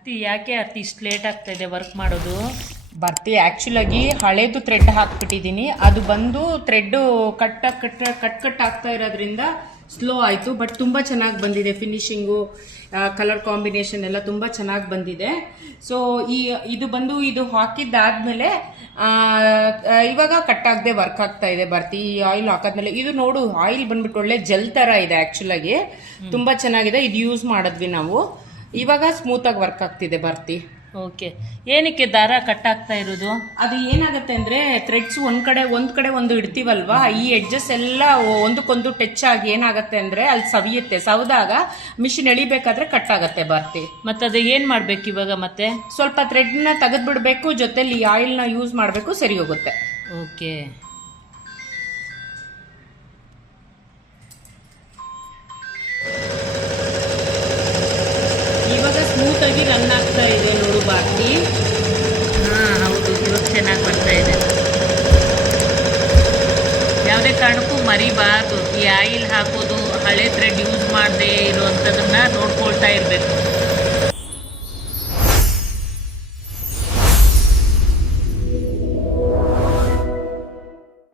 ಭರ್ತಿ ಯಾಕೆ ಅರ್ತಿ ಇಷ್ಟು ಲೇಟ್ ಆಗ್ತಾ ಇದೆ ವರ್ಕ್ ಮಾಡೋದು? ಬರ್ತಿ ಆ್ಯಕ್ಚುಲಾಗಿ ಹಳೇದು ಥ್ರೆಡ್ ಹಾಕ್ಬಿಟ್ಟಿದ್ದೀನಿ, ಅದು ಬಂದು ಥ್ರೆಡ್ಡು ಕಟ್ ಆಗ್ತಾ ಇರೋದ್ರಿಂದ ಸ್ಲೋ ಆಯಿತು. ಬಟ್ ತುಂಬ ಚೆನ್ನಾಗಿ ಬಂದಿದೆ, ಫಿನಿಶಿಂಗು ಕಲರ್ ಕಾಂಬಿನೇಷನ್ ಎಲ್ಲ ತುಂಬ ಚೆನ್ನಾಗಿ ಬಂದಿದೆ. ಸೊ ಇದು ಹಾಕಿದ್ದಾದ್ಮೇಲೆ ಇವಾಗ ಕಟ್ ಆಗದೆ ವರ್ಕ್ ಆಗ್ತಾ ಇದೆ ಬರ್ತಿ. ಈ ಆಯಿಲ್ ಹಾಕಿದ್ಮೇಲೆ ಇದು ನೋಡು, ಆಯಿಲ್ ಬಂದ್ಬಿಟ್ಟು ಒಳ್ಳೆ ಜೆಲ್ ಥರ ಇದೆ ಆ್ಯಕ್ಚುಲಾಗಿ, ತುಂಬ ಚೆನ್ನಾಗಿದೆ. ಇದು ಯೂಸ್ ಮಾಡಿದ್ವಿ ನಾವು, ಇವಾಗ ಸ್ಮೂತಾಗಿ ವರ್ಕ್ ಆಗ್ತಿದೆ ಬರ್ತಿ. ಓಕೆ, ಏನಕ್ಕೆ ದಾರ ಕಟ್ ಆಗ್ತಾ ಇರೋದು? ಅದು ಏನಾಗುತ್ತೆ ಅಂದ್ರೆ ಥ್ರೆಡ್ಸ್ ಒಂದ್ ಕಡೆ ಒಂದು ಇಡ್ತೀವಲ್ವಾ, ಈ ಎಡ್ಜಸ್ ಎಲ್ಲ ಒಂದಕ್ಕೊಂದು ಟಚ್ ಆಗಿ ಏನಾಗುತ್ತೆ ಅಂದ್ರೆ ಅಲ್ಲಿ ಸವಿಯುತ್ತೆ. ಸವದಾಗ ಮಿಷಿನ್ ಎಳಿಬೇಕಾದ್ರೆ ಕಟ್ ಆಗತ್ತೆ ಬರ್ತಿ. ಮತ್ತೆ ಅದು ಏನ್ ಮಾಡ್ಬೇಕು ಇವಾಗ? ಮತ್ತೆ ಸ್ವಲ್ಪ ಥ್ರೆಡ್ ನ ತೆಗೆದು ಬಿಡ್ಬೇಕು, ಜೊತೆಲಿ ಆಯಿಲ್ ನ ಯೂಸ್ ಮಾಡ್ಬೇಕು, ಸರಿ ಹೋಗುತ್ತೆ. ಓಕೆ, ಇವಾಗ ಸ್ಮೂತ್ ಆಗಿ ರನ್ ಆಗ್ತಾ ಇದೆ ನೋಡು ಬಾಕಿ. ಹೌದು, ಇವಾಗ ಚೆನ್ನಾಗಿ ಬರ್ತಾ ಇದೆ. ಯಾವುದೇ ಕಾರಣಕ್ಕೂ ಮರಿಬಾರ್ದು, ಈ ಆಯಿಲ್ ಹಾಕೋದು, ಹಳೆ ಥ್ರೆಡ್ ಯೂಸ್ ಮಾಡದೆ ಇರುವಂಥದ್ದನ್ನ ನೋಡ್ಕೊಳ್ತಾ ಇರಬೇಕು.